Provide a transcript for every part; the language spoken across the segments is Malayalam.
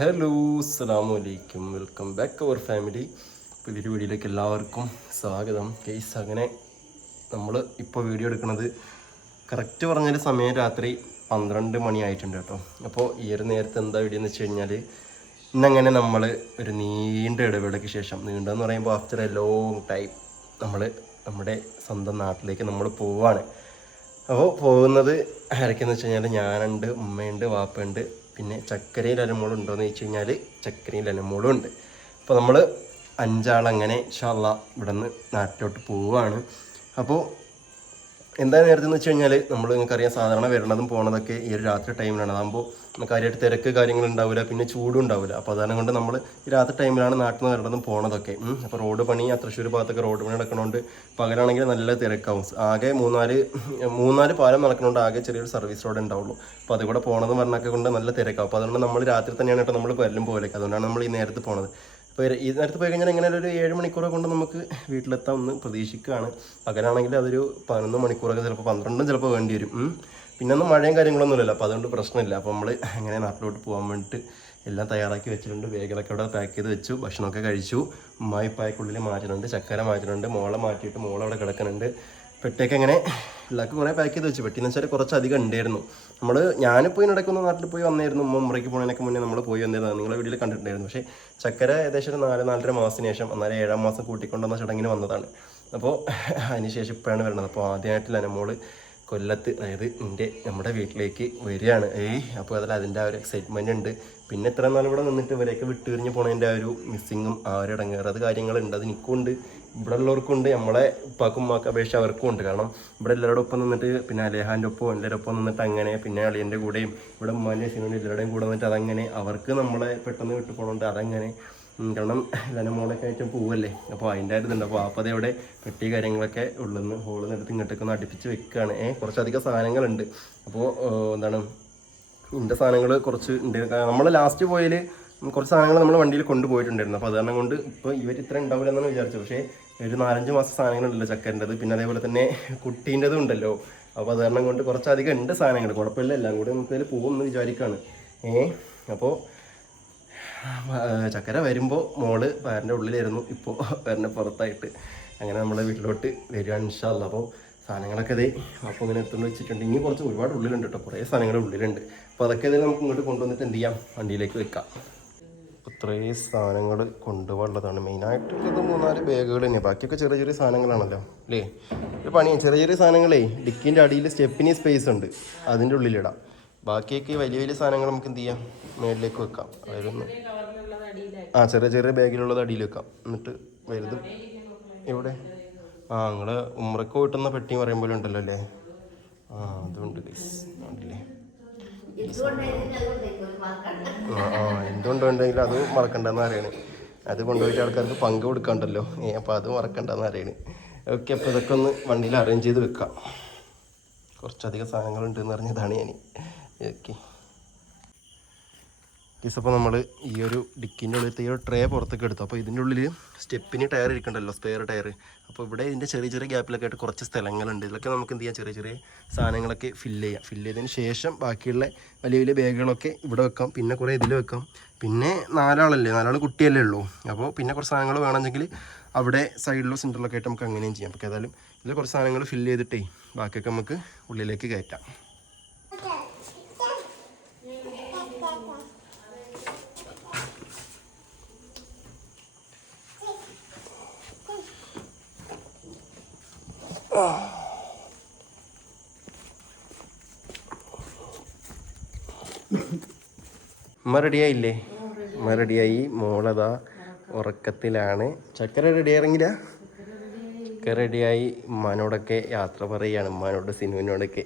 ഹലോ അസ്സാമു അലൈക്കും വെൽക്കം ബാക്ക് അവർ ഫാമിലി പുതിയൊരു വീഡിയോയിലേക്ക് എല്ലാവർക്കും സ്വാഗതം. കേസ് അങ്ങനെ നമ്മൾ ഇപ്പോൾ വീഡിയോ എടുക്കുന്നത് കറക്റ്റ് പറഞ്ഞാൽ സമയം രാത്രി പന്ത്രണ്ട് മണിയായിട്ടുണ്ട് കേട്ടോ. അപ്പോൾ ഈ ഒരു നേരത്തെ എന്താ വീഡിയോ എന്ന് വെച്ച് കഴിഞ്ഞാൽ ഇന്നങ്ങനെ നമ്മൾ ഒരു നീണ്ട ഇടവേളയ്ക്ക് ശേഷം നീണ്ടെന്ന് പറയുമ്പോൾ ആഫ്റ്റർ എ ലോങ് ടൈം നമ്മൾ നമ്മുടെ സ്വന്തം നാട്ടിലേക്ക് നമ്മൾ പോവാണ്. അപ്പോൾ പോകുന്നത് ആരൊക്കെയെന്ന് വെച്ച് കഴിഞ്ഞാൽ ഞാനുണ്ട് ഉമ്മയുണ്ട് വാപ്പയുണ്ട്. പിന്നെ ചക്കരയിൽ അലമോളും ഉണ്ടോയെന്ന് ചോദിച്ചു കഴിഞ്ഞാൽ ചക്കരയിൽ അലമോളും ഉണ്ട്. അപ്പോൾ നമ്മൾ അഞ്ചാളങ്ങനെ ഷാള്ള ഇവിടെ നിന്ന് നാട്ടിലോട്ട് പോവുകയാണ് അപ്പോൾ എന്താ നേരത്തെ എന്ന് വെച്ച് കഴിഞ്ഞാൽ നമ്മൾ നിങ്ങൾക്കറിയാം സാധാരണ വരണതും പോണതൊക്കെ ഈ ഒരു രാത്രി ടൈമിലാണ് അതാകുമ്പോൾ കാര്യമായിട്ട് തിരക്ക് കാര്യങ്ങൾ ഉണ്ടാവില്ല പിന്നെ ചൂടും ഉണ്ടാവില്ല അപ്പോൾ അതാണ് കൊണ്ട് നമ്മൾ രാത്രി ടൈമിലാണ് നാട്ടിൽ നിന്ന് വരണതും പോണതൊക്കെ. അപ്പോൾ റോഡ് പണി ആ തൃശ്ശൂർ ഭാഗത്തൊക്കെ റോഡ് പണി നടക്കണോണ്ട് പകലാണെങ്കിൽ നല്ല തിരക്കാവും. ആകെ മൂന്നാൽ മൂന്നാൽ പാലം നടക്കണോണ്ട് ആകെ ചെറിയൊരു സർവീസ് റോഡ് ഉണ്ടാവുള്ളൂ അപ്പോൾ അതുകൂടെ പോണതും പറഞ്ഞൊക്കെ കൊണ്ട് നല്ല തിരക്കാവും. അപ്പോൾ അതുകൊണ്ട് നമ്മൾ രാത്രി തന്നെയാണ് കേട്ടോ നമ്മൾ പല്ലും പോകലേക്ക് അതുകൊണ്ടാണ് നമ്മൾ ഈ നേരത്ത് പോണത്. അപ്പോൾ ഈ നേരത്ത് പോയി കഴിഞ്ഞാൽ എങ്ങനെ ഒരു ഏഴ് മണിക്കൂർ കൊണ്ട് നമുക്ക് വീട്ടിലെത്താം എന്ന് പ്രതീക്ഷിക്കുകയാണ്. പകലാണെങ്കിൽ അതൊരു പതിനൊന്ന് മണിക്കൂറൊക്കെ ചിലപ്പോൾ പന്ത്രണ്ടും ചിലപ്പോൾ വേണ്ടി വരും. പിന്നെ ഒന്നും മഴയും കാര്യങ്ങളൊന്നും ഇല്ലല്ലോ. അപ്പോൾ അതുകൊണ്ട് പ്രശ്നമില്ല. അപ്പോൾ നമ്മൾ എങ്ങനെ നാട്ടിലോട്ട് പോകാൻ വേണ്ടിയിട്ട് എല്ലാം തയ്യാറാക്കി വെച്ചിട്ടുണ്ട്. വേഗലൊക്കെ അവിടെ പാക്ക് ചെയ്ത് വെച്ചു. ഭക്ഷണമൊക്കെ കഴിച്ചു. ഉമ്മായി പായ്ക്കുള്ളിൽ മാറ്റുന്നുണ്ട്. ചക്കര മാറ്റുന്നുണ്ട്. മോളെ മാറ്റിയിട്ട് മോളവിടെ കിടക്കുന്നുണ്ട്. പെട്ടിയൊക്കെ അങ്ങനെ പിള്ളേർക്ക് കുറേ പാക്ക് ചെയ്ത് വെച്ചു. പെട്ടിയെന്ന് വെച്ചാൽ കുറച്ച് അധികം ഉണ്ടായിരുന്നു നമ്മൾ ഞാനിപ്പോൾ ഇതിനിടയ്ക്കൊന്ന് നാട്ടിൽ പോയി വന്നായിരുന്നു ഉമ്മ മുറിക്ക് പോകുന്നതിനൊക്കെ മുന്നേ നമ്മൾ പോയി വന്നിരുന്നത് നിങ്ങളെ വീട്ടിൽ കണ്ടിട്ടുണ്ടായിരുന്നു. പക്ഷേ ചക്കര ഏകദേശം ഒരു നാല് നാലര മാസത്തിന് ശേഷം അന്നേരം ഏഴാം മാസം കൂട്ടിക്കൊണ്ടുവന്ന ചടങ്ങിന് വന്നതാണ്. അപ്പോൾ അതിന് ശേഷം ഇപ്പോഴാണ് വരുന്നത്. അപ്പോൾ ആദ്യമായിട്ടില്ല മോൾ കൊല്ലത്ത് അതായത് എന്റെ നമ്മുടെ വീട്ടിലേക്ക് വരികയാണ്. ഏയ് അപ്പോൾ അതിൽ അതിന്റെ ആ ഒരു എക്സൈറ്റ്മെന്റ് ഉണ്ട്. പിന്നെ ഇത്ര നാൾ ഇവിടെ നിന്നിട്ട് ഇവരെയൊക്കെ വിട്ടുപിരിഞ്ഞ് പോണതിന്റെ ആ ഒരു മിസ്സിങ്ങും ആ ഒരു ഇടങ്ങേറത് കാര്യങ്ങളുണ്ട് അത് എനിക്കുണ്ട് ഇവിടെ ഉള്ളവർക്കും ഉണ്ട് നമ്മളെ ഉപ്പാക്കും ഉമ്മാക്ക് അപേക്ഷ അവർക്കും ഉണ്ട് കാരണം ഇവിടെ എല്ലാവരുടെ ഒപ്പം നിന്നിട്ട് പിന്നെ അലേഹാന്റെ ഒപ്പം എല്ലാവരുടെ ഒപ്പം നിന്നിട്ട് അങ്ങനെ പിന്നെ അളിയന്റെ കൂടെയും ഇവിടെ ഉമ്മാന്റെ സിനിമ എല്ലാവരുടെയും കൂടെ നിന്നിട്ട് അതങ്ങനെ അവർക്ക് നമ്മളെ പെട്ടെന്ന് വിട്ടു പോകണോണ്ട് അതങ്ങനെ കാരണം എല്ലാവരും മോളൊക്കെ ആയിട്ട് പോവല്ലേ? അപ്പോൾ അതിന്റെ ആയിരുന്നുണ്ട് അപ്പോൾ അപ്പോൾ അതെവിടെ പെട്ടി കാര്യങ്ങളൊക്കെ ഉള്ളെന്ന് ഹോളിൽ നിന്ന് എടുത്ത് ഇങ്ങോട്ടേക്ക് ഒന്ന് അടുപ്പിച്ച് വെക്കുകയാണ് ഏഹ് കുറച്ചധികം സാധനങ്ങളുണ്ട്. അപ്പോൾ എന്താണ് ഇതിന്റെ സാധനങ്ങൾ കുറച്ച് ഉണ്ട്. നമ്മൾ ലാസ്റ്റ് പോയാൽ കുറച്ച് സാധനങ്ങൾ നമ്മൾ വണ്ടിയിൽ കൊണ്ടുപോയിട്ടുണ്ടായിരുന്നു. അപ്പോൾ അത് കാരണം കൊണ്ട് ഇപ്പോൾ ഇവർ ഇത്ര ഉണ്ടാവില്ല എന്നാണ് വിചാരിച്ചത്. പക്ഷേ ഒരു നാലഞ്ച് മാസം സാധനങ്ങളുണ്ടല്ലോ ചക്കരന്റെത് പിന്നെ അതേപോലെ തന്നെ കുട്ടീന്റെതും ഉണ്ടല്ലോ. അപ്പോൾ അത് കാരണം കൊണ്ട് കുറച്ചധികം ഉണ്ട് സാധനങ്ങൾ കുഴപ്പമില്ല. എല്ലാം കൂടി നമുക്ക് അതിൽ പോകുമെന്ന് വിചാരിക്കുകയാണ് ഏ അപ്പോൾ ചക്കര വരുമ്പോൾ മോൾ പേരന്റെ ഉള്ളിലായിരുന്നു. ഇപ്പോൾ പേരന്റെ പുറത്തായിട്ട്. അങ്ങനെ നമ്മളെ വീട്ടിലോട്ട് വരികയാണ് ഇൻഷാല്ല അപ്പോൾ സാധനങ്ങളൊക്കെ ഇതേ അപ്പോൾ ഇങ്ങനെ എടുത്തുകൊണ്ട് വെച്ചിട്ടുണ്ട്. ഇനി കുറച്ച് ഒരുപാട് ഉള്ളിലുണ്ട് കേട്ടോ. കുറേ സാധനങ്ങളുടെ ഉള്ളിലുണ്ട്. അപ്പോൾ അതൊക്കെ ഇതിൽ നമുക്ക് ഇങ്ങോട്ട് കൊണ്ടുവന്നിട്ട് എന്ത് ചെയ്യാം? വണ്ടിയിലേക്ക് വെക്കാം. ഇത്രയും സാധനങ്ങൾ കൊണ്ടുപോകാനുള്ളതാണ്. മെയിനായിട്ട് ഇത് മൂന്നാൽ ബാഗുകൾ തന്നെയാണ് ബാക്കിയൊക്കെ ചെറിയ ചെറിയ സാധനങ്ങളാണല്ലോ അല്ലേ? ഒരു പണി ചെറിയ ചെറിയ സാധനങ്ങളേ ഡിക്കിന്റെ അടിയിൽ സ്റ്റെപ്പിന് സ്പേസ് ഉണ്ട്. അതിന്റെ ഉള്ളിലിടാം. ബാക്കിയൊക്കെ വലിയ വലിയ സാധനങ്ങൾ നമുക്ക് എന്ത് ചെയ്യാം? മേളിലേക്ക് വെക്കാം. അതായത് ആ ചെറിയ ചെറിയ ബാഗിലുള്ളത് അടിയിൽ വെക്കാം. എന്നിട്ട് വലുത് എവിടെ? ആ നിങ്ങൾ ഉമ്രക്ക് പോയിട്ടുന്ന പെട്ടി പറയുമ്പോൾ ഉണ്ടല്ലോ അല്ലേ? ആ അതുകൊണ്ട് ഗൈസ് ഉണ്ടല്ലേ എന്തുകൊണ്ടുണ്ടെങ്കിലും അത് മറക്കണ്ടെന്ന് അറിയണേ അത് കൊണ്ടുപോയിട്ട് ആൾക്കാർക്ക് പങ്ക് കൊടുക്കണ്ടല്ലോ. അപ്പോൾ അത് മറക്കണ്ടെന്ന് അറിയണേ ഓക്കെ അപ്പോൾ ഇതൊക്കെ ഒന്ന് വണ്ടിയിൽ അറേഞ്ച് ചെയ്ത് വെക്കാം. കുറച്ചധികം സാധനങ്ങളുണ്ട് എന്ന് പറഞ്ഞതാണ് ഞാൻ ഓക്കെ. ഗീസ് അപ്പോൾ നമ്മൾ ഈ ഒരു ഡിക്കിന്റെ ഉള്ളിലത്തെ ഈ ഒരു ട്രേ പുറത്തേക്ക് എടുത്തു. അപ്പോൾ ഇതിന്റെ ഉള്ളിൽ സ്റ്റെപ്പിന് ടയർ ഇരിക്കണ്ടല്ലോ സ്പെയർ ടയർ അപ്പോൾ ഇവിടെ ഇതിന്റെ ചെറിയ ചെറിയ ഗ്യാപ്പിലൊക്കെ ആയിട്ട് കുറച്ച് സ്ഥലങ്ങളുണ്ട്. ഇതിലൊക്കെ നമുക്ക് എന്ത് ചെയ്യാം? ചെറിയ ചെറിയ സാധനങ്ങളൊക്കെ ഫില്ല് ചെയ്യാം. ഫില്ല് ചെയ്തതിന് ശേഷം ബാക്കിയുള്ള വലിയ വലിയ ബാഗുകളൊക്കെ ഇവിടെ വെക്കാം. പിന്നെ കുറേ ഇതിൽ വെക്കാം. പിന്നെ നാലാളല്ലേ? നാലാൾ കുട്ടിയല്ലേ ഉള്ളൂ. അപ്പോൾ പിന്നെ കുറച്ച് സാധനങ്ങൾ വേണമെങ്കിൽ അവിടെ സൈഡിലോ സെന്ററിലൊക്കെ ആയിട്ട് നമുക്ക് അങ്ങനെയും ചെയ്യാം. അപ്പോൾ ഏതായാലും ഇതിൽ കുറച്ച് സാധനങ്ങൾ ഫില്ല് ചെയ്തിട്ടേ ബാക്കിയൊക്കെ നമുക്ക് ഉള്ളിലേക്ക് കയറ്റാം. ഉമ്മ റെഡിയായില്ലേ? റെഡിയായി. മോളതാ ഉറക്കത്തിലാണ്. ചക്കര ഇറങ്ങില്ല ചക്കര റെഡിയായി ഉമ്മാനോടൊക്കെ യാത്ര പറയുകയാണ് ഉമ്മാനോട് സിനുവിനോടൊക്കെ.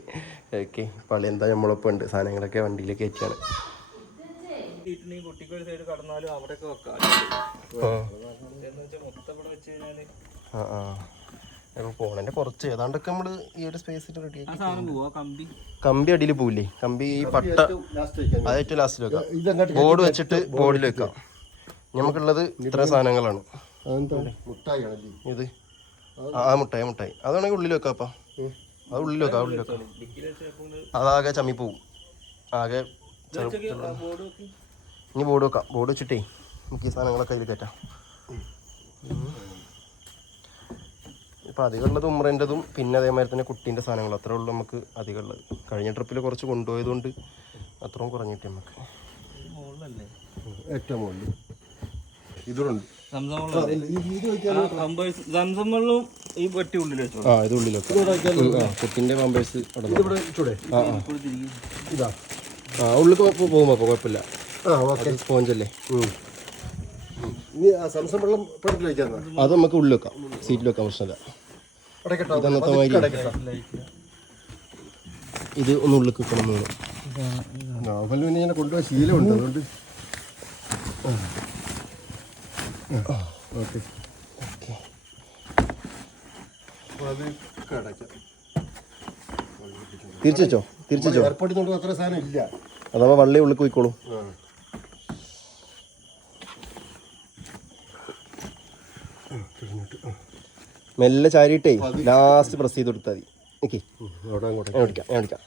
ഓക്കെ. പള്ളി എന്താ നമ്മളൊപ്പം ഉണ്ട്? സാധനങ്ങളൊക്കെ വണ്ടിയിലേക്ക് കയറ്റിയാണ്. വെക്കാം. ആ ആ. പോണതിന്റെ കുറച്ച് ഏതാണ്ടൊക്കെ നമ്മൾ ഈ ഒരു സ്പേസിൽ റെഡിയാക്കി ആ സാധനം പോവാ കമ്പി. കമ്പി അടിയിൽ പോവില്ലേ? കമ്പി ഈ പട്ട അത് ഏറ്റവും ലാസ്റ്റിൽ വെക്കാം. ബോർഡ് വെച്ചിട്ട് ബോർഡിൽ വെക്കാം. നമുക്കുള്ളത് ഇത്ര സാധനങ്ങളാണ്. ഇത് ആ മുട്ടായി ആ മുട്ടായി അതാണെങ്കിൽ ഉള്ളിൽ വെക്കാം അപ്പൊ. അത് ഉള്ളിൽ വെക്കാം ഉള്ളിൽ വെക്കാം. അതാകെ ചമ്മി പോവും. ആകെ ഇനി ബോർഡ് വെക്കാം. ബോർഡ് വെച്ചിട്ടേ നമുക്ക് ഈ സാധനങ്ങളൊക്കെ അതിൽ കയറ്റാം. ഇപ്പം അധികമുള്ളത് ഉമ്രന്റെതും പിന്നെ അതേമാതിരി തന്നെ കുട്ടീന്റെ സാധനങ്ങൾ അത്രേ ഉള്ളൂ നമുക്ക് അധികമുള്ളത്. കഴിഞ്ഞ ട്രിപ്പിൽ കുറച്ച് കൊണ്ടുപോയതുകൊണ്ട് അത്രയും കുറഞ്ഞിട്ട് നമുക്ക്. ഏറ്റവും മുകളിൽ ഇതുണ്ട്. ഈ പെട്ടി ഉള്ളിൽ വെച്ചോ ആ ഇത് ഉള്ളിലൊക്കെ കുട്ടീന്റെ പാമ്പേഴ്സ് ഇതാ ആ ഉള്ളിൽ പോകുമ്പോൾ കുഴപ്പമില്ല. ആ ഓക്കെ. അത് സ്പോഞ്ചല്ലേ? സംസം വെള്ളം അത് നമുക്ക് ഉള്ളിൽ വെക്കാം. സീറ്റിൽ വെക്കാം പ്രശ്നമില്ല. ഇത് ഒന്ന് ഉള്ളിൽ അവൽ പിന്നെ ഇങ്ങനെ കൊണ്ടുപോയി ശീലമുണ്ട് അതുകൊണ്ട്. ഓക്കെ. ഓക്കെ. തിരിച്ചു തിരിച്ചു അത്ര സാധനം ഇല്ല. അഥവാ വള്ളി ഉള്ളിൽ പോയിക്കോളൂ. തിരിഞ്ഞിട്ട് ആ. മെല്ലെ ചാരിയിട്ടേ ലാസ്റ്റ് പ്രസ് ചെയ്ത് കൊടുത്താൽ മതി. ഓക്കെ. ഞാൻ വിളിക്കാം ഞാൻ വിളിക്കാം.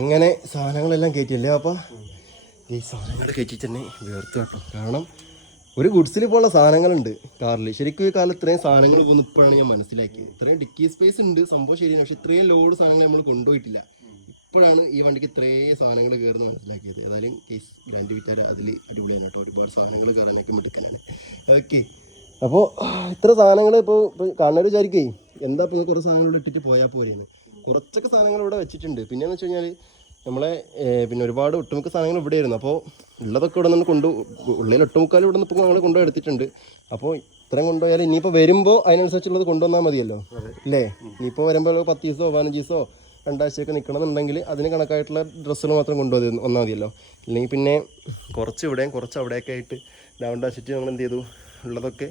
അങ്ങനെ സാധനങ്ങളെല്ലാം കയറ്റിയല്ലേ അപ്പോൾ ഈ സാധനങ്ങൾ കയറ്റി തന്നെ വേർത്ത് കേട്ടോ. കാരണം ഒരു ഗുഡ്സിൽ പോലുള്ള സാധനങ്ങളുണ്ട്. കാറിൽ ശരിക്കും ഈ കാലം ഇത്രയും സാധനങ്ങൾ പോകുന്നു ഇപ്പോഴാണ് ഞാൻ മനസ്സിലാക്കിയത്. ഇത്രയും ഡിക്കി സ്പേസ് ഉണ്ട്. സംഭവം ശരിയാണ്. പക്ഷെ ഇത്രയും ലോഡ് സാധനങ്ങൾ നമ്മൾ കൊണ്ടുപോയിട്ടില്ല. ഇപ്പോഴാണ് ഈ വണ്ടിക്ക് ഇത്രയും സാധനങ്ങൾ കയറുന്ന മനസ്സിലാക്കിയത്. ഏതായാലും കേസ് ഗ്രാൻഡ് വിറ്റാര അതിൽ അടിപൊളിയാണ് കേട്ടോ. ഒരുപാട് സാധനങ്ങൾ കയറാനൊക്കെ മിടുക്കനാണ്. ഓക്കെ. അപ്പോൾ ഇത്ര സാധനങ്ങൾ ഇപ്പോൾ ഇപ്പോൾ കാണുന്നവർ വിചാരിക്കേ എന്താ ഇപ്പോൾ കുറേ സാധനങ്ങൾ ഇട്ടിട്ട് പോയാൽ പോരെയെന്ന് കുറച്ചൊക്കെ സാധനങ്ങൾ ഇവിടെ വെച്ചിട്ടുണ്ട്. പിന്നെയെന്ന് വെച്ച് കഴിഞ്ഞാൽ നമ്മളെ പിന്നെ ഒരുപാട് ഒട്ടുമുക്ക സാധനങ്ങൾ ഇവിടെ ആയിരുന്നു അപ്പോൾ ഉള്ളതൊക്കെ ഇവിടെ നിന്ന് കൊണ്ട് ഉള്ളിൽ ഒട്ടുമുക്കാലും ഇവിടെ നിന്ന് ഇപ്പോൾ ഞങ്ങൾ കൊണ്ടുപോയി എടുത്തിട്ടുണ്ട്. അപ്പോൾ ഇത്രയും കൊണ്ടുപോയാൽ ഇനിയിപ്പോൾ വരുമ്പോൾ അതിനനുസരിച്ചുള്ളത് കൊണ്ടുവന്നാൽ മതിയല്ലോ? അല്ലേ ഇനിയിപ്പോൾ വരുമ്പോൾ പത്ത് ദിവസമോ പതിനഞ്ച് ദിവസമോ രണ്ടാഴ്ചയൊക്കെ നിൽക്കണമെന്നുണ്ടെങ്കിൽ അതിന് കണക്കായിട്ടുള്ള ഡ്രസ്സുകൾ മാത്രം കൊണ്ടുപോയി വന്നാൽ മതിയല്ലോ? അല്ലെങ്കിൽ പിന്നെ കുറച്ച് ഇവിടെയും കുറച്ച് അവിടെയൊക്കെ ആയിട്ട് ഡൗൺ ഡാച്ചിട്ട് ഞങ്ങൾ എന്ത് ചെയ്തു? ഉള്ളതൊക്കെ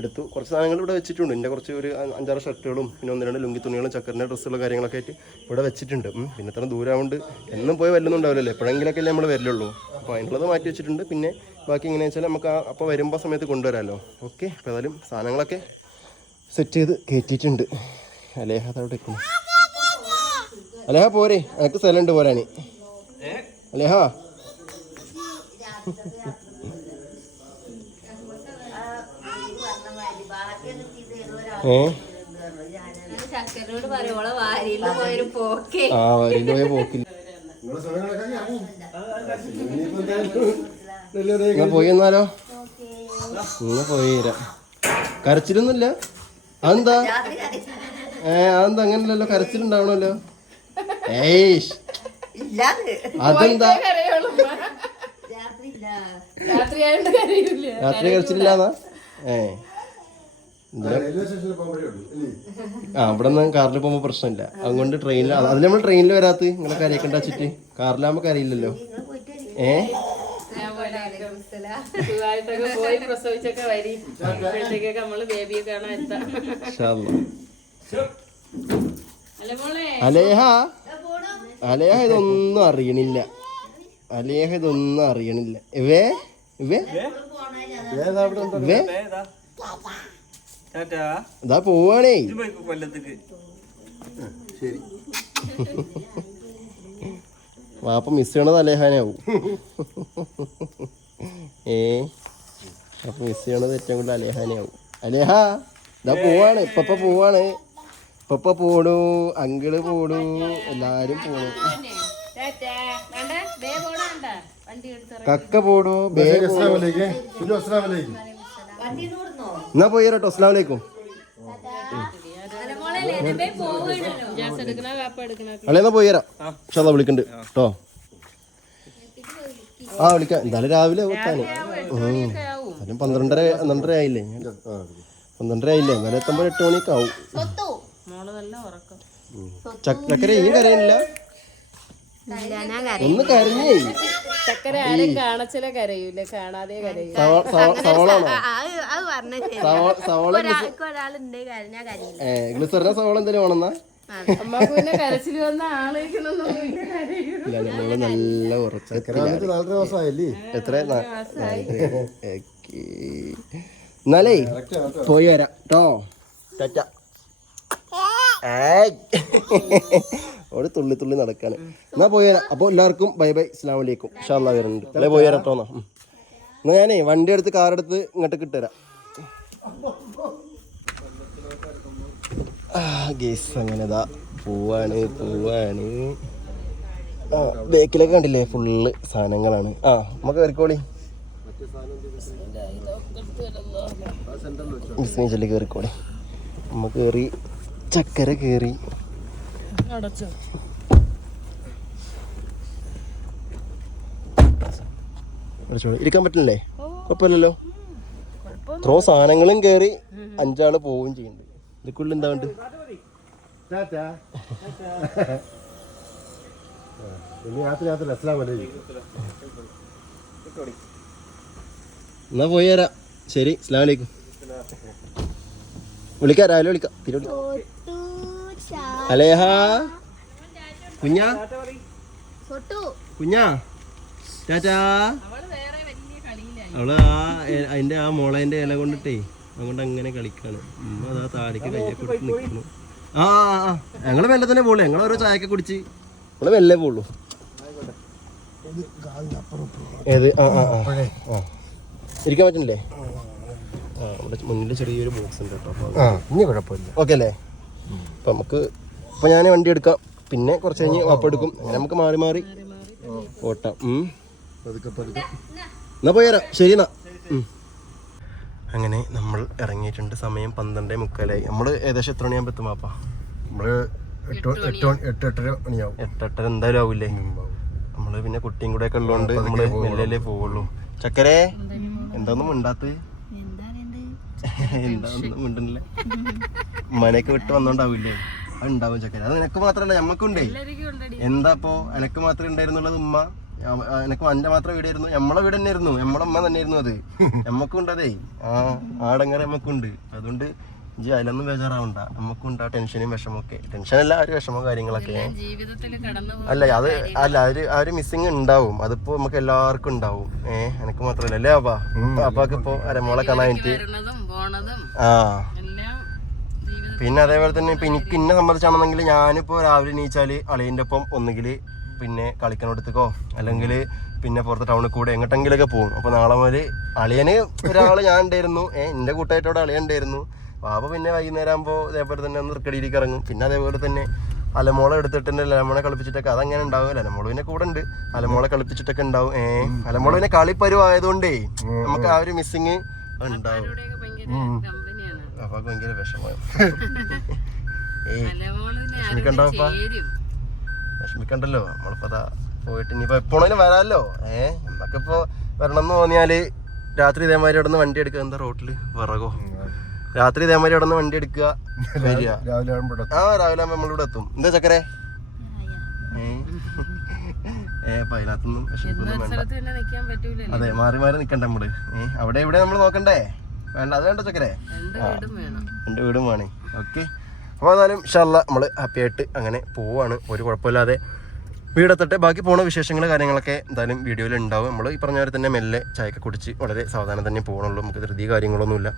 എടുത്തു. കുറച്ച് സാധനങ്ങൾ ഇവിടെ വെച്ചിട്ടുണ്ട്. എന്റെ കുറച്ച് ഒരു അഞ്ചാറ് ഷർട്ടുകളും പിന്നെ ഒന്ന് രണ്ട് ലുങ്കി തുണികളും ചക്കറിന്റെ ഡ്രസ്സുകളും കാര്യങ്ങളൊക്കെ ആയിട്ട് ഇവിടെ വെച്ചിട്ടുണ്ട്. പിന്നെ ഇത്ര ദൂരമാകൊണ്ട് എന്നും പോയി വല്ലൊന്നും ഉണ്ടാവില്ലല്ലോ? എപ്പോഴെങ്കിലൊക്കെ അല്ലേ നമ്മൾ വരില്ലുള്ളൂ അപ്പോൾ അതിനുള്ളത് മാറ്റി വെച്ചിട്ടുണ്ട്. പിന്നെ ബാക്കി എങ്ങനെയാണെന്ന് വെച്ചാൽ നമുക്ക് അപ്പോൾ വരുമ്പോൾ സമയത്ത് കൊണ്ടുവരാമല്ലോ ഓക്കെ അപ്പോൾ ഏതായാലും സാധനങ്ങളൊക്കെ സെറ്റ് ചെയ്ത് കയറ്റിയിട്ടുണ്ട് അലേഹ അതവിടെ എത്തുന്നു അലേഹ പോരെ. എനിക്ക് സ്ഥലമുണ്ട് പോരാനി. അലേഹ. ഏ? ആ വരിയിൽ പോയ പോക്കില്ല ഞാൻ പോയി എന്നാലോ? നിങ്ങൾ പോയി തരാം കരച്ചിലൊന്നുമില്ല? അതെന്താ? ഏ അതെന്താ? അങ്ങനല്ലല്ലോ കരച്ചിലുണ്ടാവണല്ലോ. ഏയ് അതെന്താ? രാത്രി കരച്ചിലില്ലാന്നാ? ഏ റെയിൽവേ സ്റ്റേഷനിൽ പോകുമ്പോഴേ ഉള്ളൂ അല്ലേ ആ ഇവിടെ നിന്ന് കാറിൽ പോകുമ്പോൾ പ്രശ്നമില്ല. അതുകൊണ്ട് ട്രെയിനിൽ അതിൽ നമ്മൾ ട്രെയിനിൽ വരാത്ത നിങ്ങളെ കരയൊക്കെ വെച്ചിട്ട്? കാറിലാകുമ്പോൾ കരയില്ലല്ലോ ഏ? അലേഹ? അലേഹ ഇതൊന്നും അറിയണില്ല. അലേഹ ഇതൊന്നും അറിയണില്ല. ഇവേ? ഇവേ? ഏതാ അവിടെ? ഉണ്ട് ഇവേ ഇതാ പോവാണേ. കൊല്ലത്തേക്ക്. ശരി. വാപ്പ മിസ് ചെയ്യണത് അലേഹാനാവും. ഏ? അപ്പൊ മിസ് ചെയ്യണത് ഏറ്റവും കൂടുതൽ അലേഹാനാവും. അലേഹ ഇതാ പോവാണ്. ഇപ്പപ്പ പോവാണ്. ഇപ്പപ്പ പോണു. അങ്കിൾ പോണു. എല്ലാരും പോണു. കക്ക പോണു. ബേ പോണു. എന്നാ പോയി കേട്ടോ അസ്ലാം വലൈക്കും അല്ല മോളെ ബേ പോവണല്ലോ ഗ്യാസ് എടുക്കണ വാപ്പ എടുക്കണ അല്ലേ എന്നാ പോയി തരാം പക്ഷെ വിളിക്കണ്ട്. കേട്ടോ. ആ വിളിക്കാം. എന്തായാലും രാവിലെ എന്നാലും പന്ത്രണ്ടര പന്ത്രണ്ടര ആയില്ലേ? പന്ത്രണ്ടര ആയില്ലേ? എന്നാലും എത്തുമ്പോൾ എട്ട് മണിയൊക്കെ ആവും. ചക്കര ഈ കരയില്ല ഒന്ന് കരഞ്ഞേ. ചക്കര ആരും കാണച്ചില കരയൂല കാണാതെ കരയൂല സവ- സവ- അത് പറഞ്ഞ സവോള വേണമെന്നാ? നല്ല ഉറച്ച. എന്നാലേ പോയി വരാം. കേട്ടോ ഒരു തുള്ളി തുള്ളി നടക്കാൻ എന്നാ പോയാ അപ്പോൾ എല്ലാവർക്കും ബൈ ബൈ ഇസ്ലാം വലൈക്കും ഷാല്ല വരുന്നുണ്ട് അല്ലെ പോയാട്ടോ എന്നാ ഉം. എന്നാ ഞാനേ വണ്ടി എടുത്ത് കാറെടുത്ത് ഇങ്ങോട്ട് കിട്ടുതരാം ഗേസ് അങ്ങനെ ഇതാ പോവാണ് പോവാണ് ആ ബേക്കിലൊക്കെ കണ്ടില്ലേ ഫുള്ള് സാധനങ്ങളാണ് ആ നമുക്ക് കയറിക്കോളി ബിസിനസ്സിലേക്ക് കയറിക്കോളി നമുക്ക് കയറി ചക്കര കയറി കുറച്ചുകൂടി ഇരിക്കാൻ പറ്റില്ലേ? കുഴപ്പമില്ലല്ലോ. ത്രോ സാധനങ്ങളും കേറി അഞ്ചാൾ പോവുകയും ചെയ്യുന്നുണ്ട്. ഇതിക്കുള്ളിൽ എന്താ ഉണ്ട്? എന്നാ പോയി തരാം ശരി അസ്ലാം വലൈക്കും വിളിക്കാം രാവിലെ വിളിക്കാം. തിരി വിളിക്കാം. അലേഹ. കുഞ്ഞാ. കുഞ്ഞാ. അവൾ ആ അതിന്റെ ആ മുളേന്റെ ഇല കൊണ്ടിട്ടേ അതുകൊണ്ട് അങ്ങനെ കളിക്കാണ്. ഉമ്മ അതാ താടിക്ക് കയ്യൊക്കെ കൊടുത്ത് നിൽക്കുന്നു ആ ആ, ആ. ഞങ്ങൾ മെല്ലെ തന്നെ പോളൂ ഞങ്ങൾ ഓരോ ചായക്കെ കുടിച്ച്. ഞങ്ങൾ മെല്ലെ പോളൂ ഏത്? ആ ആ ആ ആ. ഇരിക്കാൻ പറ്റുന്നില്ലേ ആ മുന്നിൽ ചെറിയൊരു ബോക്സ് ഉണ്ട് കേട്ടോ. ഇനി കുഴപ്പമില്ല ഓക്കെ അല്ലേ? അപ്പം നമുക്ക് ഇപ്പം ഞാൻ വണ്ടി എടുക്കാം. പിന്നെ കുറച്ച് കഴിഞ്ഞ് വാപ്പ എടുക്കും. അങ്ങനെ നമുക്ക് മാറി മാറി ഓട്ടാം. എന്നാ പോയാരാ ശരി എന്നാ. അങ്ങനെ നമ്മൾ ഇറങ്ങിയിട്ടുണ്ട്. സമയം പന്ത്രണ്ടേ മുക്കാലായി. നമ്മൾ ഏകദേശം എത്ര മണിയാകുമ്പോൾ എത്തും വാപ്പ? നമ്മൾ എട്ട് എട്ട് മണി എട്ട് എട്ടര മണിയാവും. എട്ടെട്ടര എന്തായാലും ആവില്ലേ നമ്മൾ പിന്നെ കുട്ടിയും കൂടെ ഒക്കെ ഉള്ളതുകൊണ്ട് നമ്മൾ പോവുള്ളൂ. ചക്കരേ എന്താന്നും മിണ്ടാത്ത എന്താന്നും മിണ്ടണില്ല മനയൊക്കെ വിട്ട് വന്നോണ്ടാവില്ലേ? അത് ഉണ്ടാവും ചക്കര. അത് നിനക്ക് മാത്രമല്ല ഞമ്മക്കുണ്ടേ എന്താ ഇപ്പോ എനക്ക് മാത്രമേ ഉണ്ടായിരുന്നുള്ളത് ഉമ്മ. എനക്ക് അന്റെ മാത്രം വീടായിരുന്നു. നമ്മളെ വീട് തന്നെ ആയിരുന്നു നമ്മളെ ഉമ്മ തന്നെ തന്നെയായിരുന്നു അത്. നമ്മക്കും ഉണ്ടതേ ആ ആടങ്ങറ നമ്മക്കുണ്ട് അതുകൊണ്ട് ജി അതിലൊന്നും ബേജാറാവണ്ട. നമുക്കും ഉണ്ടാ ടെൻഷനും വിഷമൊക്കെ. ടെൻഷനല്ല ആ ഒരു വിഷമോ കാര്യങ്ങളൊക്കെ. അല്ല അത് അല്ല ആ ഒരു ആ ഒരു മിസ്സിങ് ഉണ്ടാവും. അതിപ്പോ നമുക്ക് എല്ലാവർക്കും ഉണ്ടാവും. ഏഹ് എനക്ക് മാത്രല്ല അല്ലേ അപ്പാ? അപ്പാക്ക് ഇപ്പൊ അരമോളെ കാണാൻ ആ. പിന്നെ അതേപോലെ തന്നെ ഇപ്പൊ എനിക്ക് എന്നെ സംബന്ധിച്ചാണെന്നെങ്കിൽ ഞാനിപ്പോ രാവിലെ എണീച്ചാൽ അളിയന്റെ ഒപ്പം ഒന്നുകിൽ പിന്നെ കളിക്കണോടത്തേക്കോ അല്ലെങ്കിൽ പിന്നെ പുറത്ത് ടൗണിൽ കൂടെ എങ്ങോട്ടെങ്കിലൊക്കെ പോകും. അപ്പൊ നാളെ മുതൽ അളിയന് ഒരാൾ ഞാൻ ഉണ്ടായിരുന്നു. ഏഹ് എന്റെ കൂട്ടായിട്ടോടെ അളിയൻ ഉണ്ടായിരുന്നു. പാപ്പ പിന്നെ വൈകുന്നേരം ആകുമ്പോൾ ഇതേപോലെ തന്നെ ഒന്ന് തൃക്കടിയിലേക്ക് ഇറങ്ങും. പിന്നെ അതേപോലെ തന്നെ അലമോളെ എടുത്തിട്ടുണ്ട് അലമോളെ കളിപ്പിച്ചിട്ടൊക്കെ അതങ്ങനെ ഉണ്ടാവില്ല അലമോൾ പിന്നെ കൂടെ ഉണ്ട്. അലമോളെ കളിപ്പിച്ചിട്ടൊക്കെ ഉണ്ടാവും. ഏ അലമോൾ പിന്നെ കളിപ്പരുവായതുകൊണ്ടേ നമുക്ക് ആ ഒരു മിസ്സിങ് ഉണ്ടാവും. അപ്പൊ ഭയങ്കര വിഷമം. വിഷമിക്കണ്ടോ വിഷമിക്കണ്ടല്ലോ. നമ്മളിപ്പോ പോയിട്ട് ഇനിയിപ്പോ എപ്പോഴും വരാമല്ലോ ഏഹ് നമുക്കിപ്പോ വരണം എന്ന് തോന്നിയാൽ രാത്രി ഇതേമാതിരി അവിടെ നിന്ന് വണ്ടി എടുക്കുക എന്താ റോട്ടിൽ? വിറകോ? രാത്രി ഇതേമാതിരി അവിടെ നിന്ന് വണ്ടി എടുക്കുക വരിക. രാവിലെ ആകുമ്പോഴേ ആ രാവിലെ ആകുമ്പോ നമ്മളിവിടെ എത്തും. എന്താ ചക്കരെ? ഏ? നിക്കാൻ പറ്റൂലല്ലോ. അതെ മാറി മാറി നിക്കണ്ട നമ്മൾ. ഏ അവിടെ ഇവിടെ നമ്മൾ നോക്കണ്ടേ? വേണ്ട അത് വേണ്ട ചക്കരെ. രണ്ട് വീടും വേണം. രണ്ട് വീടും വേണേ. ഓക്കെ. അപ്പോൾ എന്നാലും ഇഷ്ടമല്ല നമ്മൾ ഹാപ്പി ആയിട്ട് അങ്ങനെ പോവാണ്. ഒരു കുഴപ്പമില്ലാതെ വീടെത്തട്ടെ ബാക്കി പോണ വിശേഷങ്ങൾ കാര്യങ്ങളൊക്കെ എന്തായാലും വീഡിയോയിൽ ഉണ്ടാവും. നമ്മൾ ഈ പറഞ്ഞ പോലെ തന്നെ മെല്ലെ ചായക്ക കുടിച്ച് വളരെ സാവധാനം തന്നെ പോകണുള്ളൂ നമുക്ക് ധൃതി കാര്യങ്ങളൊന്നുമില്ല.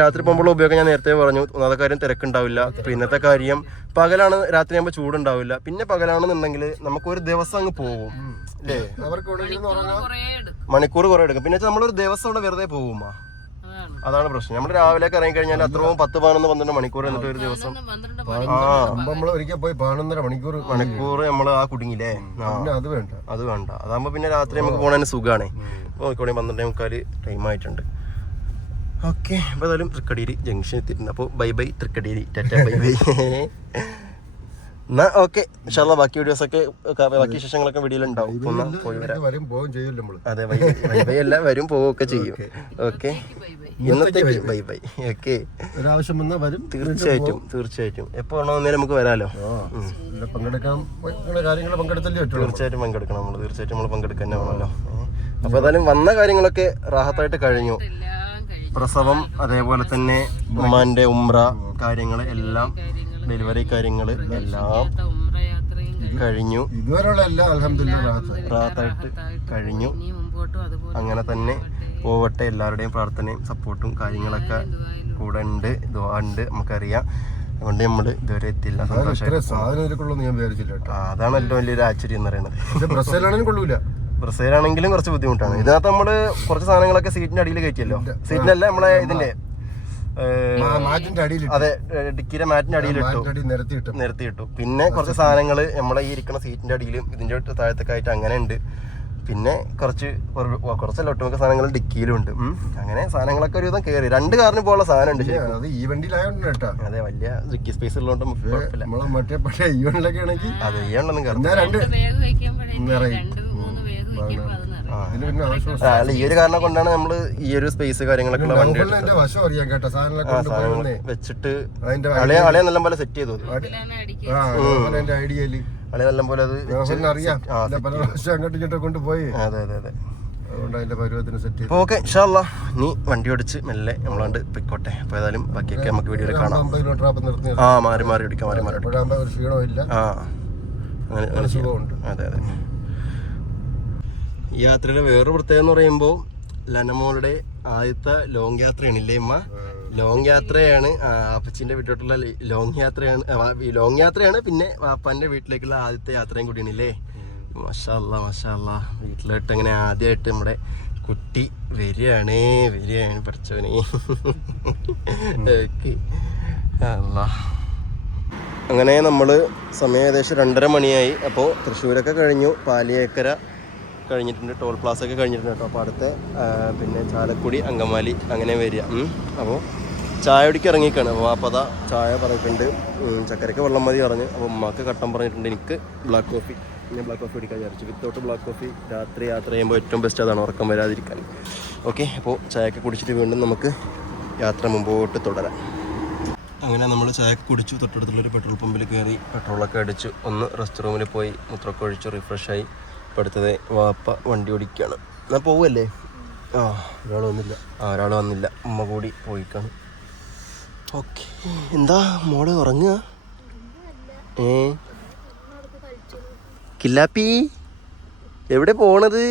രാത്രി പോകുമ്പോൾ ഉപയോഗം ഞാൻ നേരത്തെ പറഞ്ഞു. ഒന്നാമത്തെ കാര്യം തിരക്കുണ്ടാവില്ല. പിന്നത്തെ കാര്യം പകലാണ്. രാത്രി ആകുമ്പോൾ ചൂടുണ്ടാവില്ല. പിന്നെ പകലാണെന്നുണ്ടെങ്കിൽ നമുക്ക് ഒരു ദിവസം അങ്ങ് പോകും. അല്ലേ? മണിക്കൂർ കുറേ എടുക്കും. പിന്നെ നമ്മളൊരു ദിവസം അവിടെ വെറുതെ പോകുമാ. അതാണ് പ്രശ്നം. നമ്മൾ രാവിലെ ഇറങ്ങി കഴിഞ്ഞാൽ അത്രയും പത്ത് പതിനൊന്ന് പന്ത്രണ്ട് മണിക്കൂർ എന്നിട്ട് ഒരു ദിവസം. ആ. നമ്മൾ ഒരിക്കൽ പോയി പതിനൊന്നര മണിക്കൂർ മണിക്കൂർ നമ്മൾ ആ കുടുങ്ങില്ലേ അത് വേണ്ട. അത് വേണ്ട. അതാകുമ്പോ പിന്നെ രാത്രി നമുക്ക് പോണതിന് സുഖമാണ് നോക്കിക്കോണേ പന്ത്രണ്ടേ മുക്കാൽ ടൈം ആയിട്ടുണ്ട്. ഓക്കെ അപ്പോൾ ഏതായാലും തൃക്കടിയിൽ ജംഗ്ഷൻ എത്തിയിട്ടുണ്ട് അപ്പോൾ ബൈ ബൈ തൃക്കടിയിൽ ടാറ്റ ബൈ ബൈ. എന്നാ ഓക്കെ ഇൻഷാല്ലാ ബാക്കി വീഡിയോസ് ഒക്കെ ബാക്കി വിശേഷങ്ങളൊക്കെ വീഡിയോയിൽ ഉണ്ടാവും പോയി വരാം. അതെ ബൈ ബൈ ബൈ എല്ലാം വരും പോവുകയൊക്കെ ചെയ്യും. ഓക്കെ ഇന്നത്തേക്ക് ബൈ ബൈ ഓക്കെ ഒരാവശ്യം വന്നാൽ വരും. തീർച്ചയായിട്ടും തീർച്ചയായിട്ടും. എപ്പോ വേണോ നമുക്ക് വരാലോ. പങ്കെടുക്കാം കാര്യങ്ങൾ പങ്കെടുത്തല്ലേ തീർച്ചയായിട്ടും പങ്കെടുക്കണം നമ്മൾ തീർച്ചയായിട്ടും നമ്മൾ പങ്കെടുക്കാൻ വേണമല്ലോ അപ്പൊ ഏതായാലും വന്ന കാര്യങ്ങളൊക്കെ റാഹത്തായിട്ട് കഴിഞ്ഞു. പ്രസവം അതേപോലെ തന്നെ ഉമ്മാന്റെ ഉമ്ര കാര്യങ്ങൾ എല്ലാം ഡെലിവറി കാര്യങ്ങൾ എല്ലാം യാത്രയും കഴിഞ്ഞു. റാത്തായിട്ട് ഇതുവരെയുള്ള എല്ലാ അലഹമില്ല കഴിഞ്ഞു. അങ്ങനെ തന്നെ പോവട്ടെ എല്ലാവരുടെയും പ്രാർത്ഥനയും സപ്പോർട്ടും കാര്യങ്ങളൊക്കെ കൂടെ ഉണ്ട് ഉണ്ട് നമുക്കറിയാം. അതുകൊണ്ട് നമ്മൾ ഇതുവരെ എത്തില്ല അതാണ് ഏറ്റവും വലിയൊരു ആശ്ചര്യം എന്ന് പറയുന്നത്. ബ്രസീലാണെങ്കിലും കുറച്ച് ബുദ്ധിമുട്ടാണ്. ഇതിനകത്ത് നമ്മൾ കുറച്ച് സാധനങ്ങളൊക്കെ സീറ്റിന്റെ അടിയിൽ കയറ്റിയല്ലോ. സീറ്റിനല്ല നമ്മളെ ഇതിന്റെ അതെ ഡിക്കിയുടെ മാറ്റിന്റെ അടിയിലിട്ടു. മാറ്റിന്റെ അടിയിൽ നിരത്തി കിട്ടും നിരത്തി ഇട്ടു പിന്നെ കുറച്ച് സാധനങ്ങൾ നമ്മളെ ഈ ഇരിക്കുന്ന സീറ്റിന്റെ അടിയിലും ഇതിന്റെ താഴത്തൊക്കെ ആയിട്ട് അങ്ങനെ ഉണ്ട്. പിന്നെ കുറച്ച് കുറച്ചല്ല ഒട്ടുമിക്ക സാധനങ്ങൾ ഡിക്കിയിലും ഉണ്ട്. അങ്ങനെ സാധനങ്ങളൊക്കെ ഒരു വിധം കയറി രണ്ട് കാറിന് പോലുള്ള സാധനം ഉണ്ട് അത് ഈ വണ്ടിയിലായോണ്ട് കേട്ടാ. അതെ വലിയ ഡിക്കി സ്പേസ് ഉള്ളതുകൊണ്ട് നമുക്ക് കുഴപ്പമില്ല. നമ്മളെ മറ്റേ പക്ഷേ ഈ വണ്ടിയിലൊക്കെ ആണെങ്കിൽ അത് ചെയ്യാനൊന്നും കയറും ഞാൻ രണ്ട് അത് അല്ല ഈ ഒരു കാരണം കൊണ്ടാണ് നമ്മൾ ഈ ഒരു സ്പേസ് കാര്യങ്ങളൊക്കെ ഉള്ള വണ്ടി നൗഫലിന് വശം അറിയാം കേട്ടോ സാധനങ്ങളൊക്കെ കൊണ്ടുപോകുന്നേ വെച്ചിട്ട് അതിന്റെ അളയ അളയ നല്ല പോലെ സെറ്റ് ചെയ്തു. അടിക്കുക. ആ നൗഫലിന് എന്റെ ഐഡിയയിൽ അളയ നല്ല പോലെ അത് അറിയാം. ആ, പല പ്രാവശ്യം അങ്ങോട്ടും ഇങ്ങോട്ടും കൊണ്ടുപോയി. അതെ അതെ അതെ. അതുകൊണ്ട് അതിന്റെ പരുവത്തിന് സെറ്റ് ചെയ്തു. അപ്പോൾ ഓക്കെ ഇൻഷാല്ല നീ വണ്ടി ഓടിച്ച് മെല്ലെ നമ്മളാണ്ട് പൊയ്ക്കോട്ടെ. അപ്പോൾ ഏതായാലും ബാക്കിയൊക്കെ നമുക്ക് വീഡിയോ കാണാം. അമ്പത് കിലോമീറ്റർ അപ്പം നിർത്തി ആ മാറി മാറി ഓടിക്കാം മാറി മാറി ഓടിക്കാം. എപ്പോഴാകുമ്പോ ഒരു ആ അങ്ങനെ അങ്ങനെ ചെയ്യാം. സുഖമുണ്ട് അതെ അതെ. ഈ യാത്രയുടെ വേറൊരു പ്രത്യേകത എന്ന് പറയുമ്പോൾ ലനമോളുടെ ആദ്യത്തെ ലോങ് യാത്രയാണ് ഇല്ലേ അമ്മ ലോങ് യാത്രയാണ് അപ്പച്ചിന്റെ വീട്ടിലോട്ടുള്ള ലോങ് യാത്രയാണ് ലോങ് യാത്രയാണ് പിന്നെ വാപ്പാന്റെ വീട്ടിലേക്കുള്ള ആദ്യത്തെ യാത്രയും കൂടിയാണ് ഇല്ലേ മഷാല്ല മഷാല്ല. വീട്ടിലോട്ട് അങ്ങനെ ആദ്യമായിട്ട് നമ്മുടെ കുട്ടി വരികയാണ് വരികയാണ് പഠിച്ചവനെ. അങ്ങനെ നമ്മൾ സമയം ഏകദേശം രണ്ടര മണിയായി. അപ്പോൾ തൃശ്ശൂരൊക്കെ കഴിഞ്ഞു പാലിയേക്കര കഴിഞ്ഞിട്ടുണ്ട് ടോൾ പ്ലാസ ഒക്കെ കഴിഞ്ഞിട്ടുണ്ട് കേട്ടോ. അപ്പോൾ അടുത്ത പിന്നെ ചാലക്കുടി അങ്കമാലി അങ്ങനെ വരിക. അപ്പോൾ ചായ കുടിക്ക് ഇറങ്ങിക്കാണ് അപ്പോൾ അപ്പോൾ അതാ ചായ പറഞ്ഞിട്ടുണ്ട് ചക്കരക്ക് വെള്ളം മതി പറഞ്ഞ്. അപ്പോൾ ഉമ്മക്ക് കട്ടൻ പറഞ്ഞിട്ടുണ്ട് എനിക്ക് ബ്ലാക്ക് കോഫി ഞാൻ ബ്ലാക്ക് കോഫി കുടിക്കാൻ വിചാരിച്ചു. വിത്തൗട്ട് ബ്ലാക്ക് കോഫി രാത്രി യാത്ര ചെയ്യുമ്പോൾ ഏറ്റവും ബെസ്റ്റ് അതാണ് ഉറക്കം വരാതിരിക്കാൻ. ഓക്കെ അപ്പോൾ ചായയൊക്കെ കുടിച്ചിട്ട് വീണ്ടും നമുക്ക് യാത്ര മുമ്പോട്ട് തുടരാം. അങ്ങനെ നമ്മൾ ചായ കുടിച്ചു. തൊട്ടടുത്തുള്ളൊരു പെട്രോൾ പമ്പിൽ കയറി പെട്രോളൊക്കെ അടിച്ചു. ഒന്ന് റെസ്റ്റ് റൂമിൽ പോയി. മുത്രമൊക്കെ ഒഴിച്ച് റിഫ്രഷായി ഇപ്പോൾ അടുത്തത് വാപ്പ വണ്ടി ഓടിക്കുകയാണ് എന്നാൽ പോവല്ലേ? ആ ഒരാൾ വന്നില്ല. ആ ഒരാൾ വന്നില്ല. ഉമ്മ കൂടി പോയിക്കാണ്. ഓക്കെ. എന്താ മോൾ ഉറങ്ങുക? ഏ? കില്ലാപ്പി എവിടെ പോണത്?